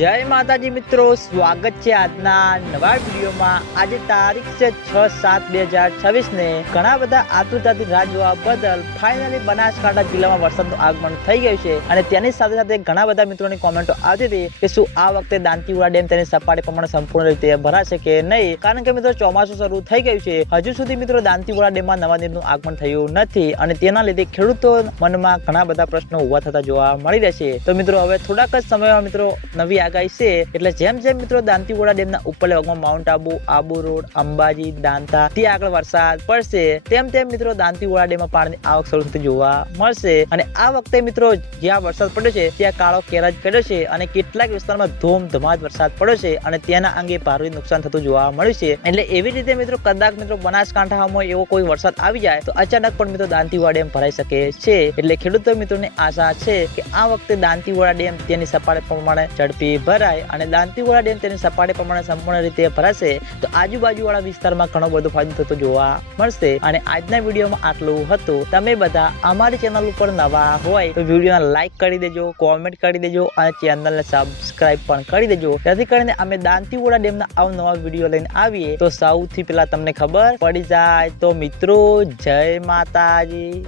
જય માતાજી મિત્રો, સ્વાગત છે આજના નવા વિડીયોમાં। આજે તારીખ છે 6/7/2026 ને ઘણા બધા આતુરતાથી રાહ જોવા બદલ ફાઇનલી બનાસકાંઠા જિલ્લામાં વરસાદનું આગમન થઈ ગયું છે અને તેની સાથે સાથે ઘણા બધા મિત્રોની કોમેન્ટો આવતી હતી કે શું આ વખતે દાંતીવાડા ડેમ તેની સપાટી પ્રમાણે સંપૂર્ણ રીતે ભરાશે કે નહીં, કારણ કે મિત્રો ચોમાસું શરૂ થઈ ગયું છે। હજુ સુધી મિત્રો દાંતીવાડા ડેમમાં નવા નીરનું આગમન થયું નથી અને તેના લીધે ખેડૂતો મનમાં ઘણા બધા પ્રશ્નો ઉભા થતા જોવા મળી રહેશે। તો મિત્રો હવે થોડાક જ સમયમાં મિત્રો નવી આગાહી છે, એટલે જેમ જેમ મિત્રો દાંતીવાડા ડેમના ઉપરલે ભાગમાં માઉન્ટ આબુ, આબુ રોડ, અંબાજી, દાંતા ત્યાં આગળ વરસાદ પડશે તેમ તેમ મિત્રો દાંતીવાડા ડેમમાં પાણીની આવક શરૂ થતી જોવા મળશે। અને આ વખતે મિત્રો જ્યાં વરસાદ પડ્યો છે ત્યાં કાળો કેરાજ કર્યો છે અને કેટલાક વિસ્તારમાં ધોમધમાટ વરસાદ પડ્યો છે અને તેના અંગે ભારે નુકસાન થતું જોવા મળ્યું છે। એટલે એવી રીતે મિત્રો કદાચ મિત્રો બનાસકાંઠામાં એવો કોઈ વરસાદ આવી જાય તો અચાનક પણ મિત્રો દાંતીવાડા ડેમ ભરાઈ શકે છે। એટલે ખેડૂતો મિત્રોની આશા છે કે આ વખતે દાંતીવાડા ડેમ તેની સપાટી પ્રમાણે ઝડપી ભરાય અને દાંતીવાડા ડેમ તેની સપાટી પ્રમાણે સંપૂર્ણ રીતે ભરાશે તો આજુબાજુવાળા વિસ્તારમાં ઘણો બધો ફાયદો થતો જોવા મળશે। અને આજના વિડીયોમાં આટલું હતું। તમે બધા અમારી ચેનલ ઉપર નવા હોય તો વિડીયોને લાઈક કરી દેજો, કોમેન્ટ કરી દેજો અને ચેનલને સબસ્ક્રાઇબ પણ કરી દેજો, જેથી કરીને અમે દાંતીવાડા ડેમના અવનવા વિડીયો લઈને આવીએ તો સૌથી પહેલા તમને ખબર પડી જાય। તો મિત્રો જય માતાજી।